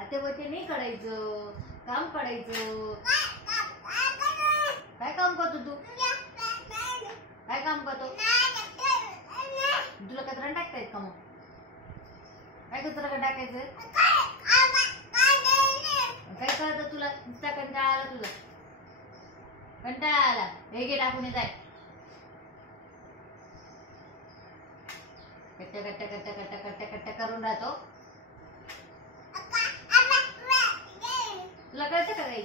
आता वरती नाही करायचं, काम करायचं. काय काम करतो तू? काय काम करतो? तुला कचरा टाकतायत का? मग काय कचरा टाकायचं? काय कळतं तुला? नुसता कंटाळा आला तुझा, कंटाळा आला. हे घे टाकून येत आहे. कट्टा कट्टा कट्टा कट्टा कट्टा कट्टा करून राहतो. तुला कळतं का काही?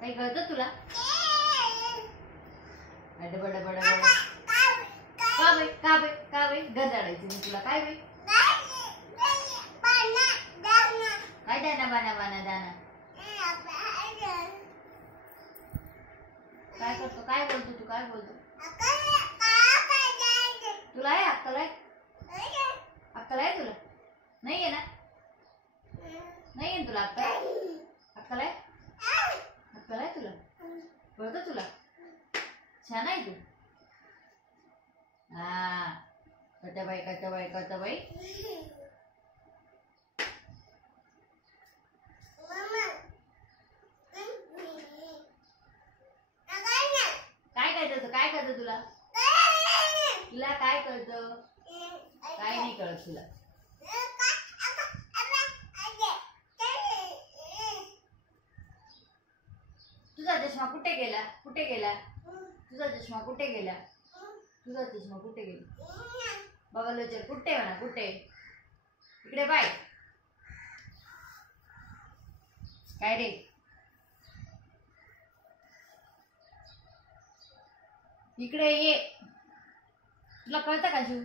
काही कळतं तुला? डबड डबड का बाई का बाई का बाई घर झाडायची मी तुला? काय बाई काय दाना बाना बाना दाना काय करतो? काय बोलतो तू? काय बोलतो? तुला आहे अक्कल? आहे अक्कल? आहे तुला? नाहीये ना? नाहीये ना तुला अक्कल? अक्कल आहे? अक्कल आहे तुला? कळतं तुला? छान आहे तू. हा कटाबाई कटाबाई कटाबाई. काय कळतं? काय कळतं तुला? तुला काय कळतं? काय नाही कळत तुला. तुझा चष्मा कुठे गेला? कुठे गेला तुझा चष्मा? कुठे गेला तुझा चष्मा? कुठे गेला? बाबा लोचर कुठे म्हणा? कुठे? इकडे बाय. काय रे? इकडे ये. तुला कळतं का शिव?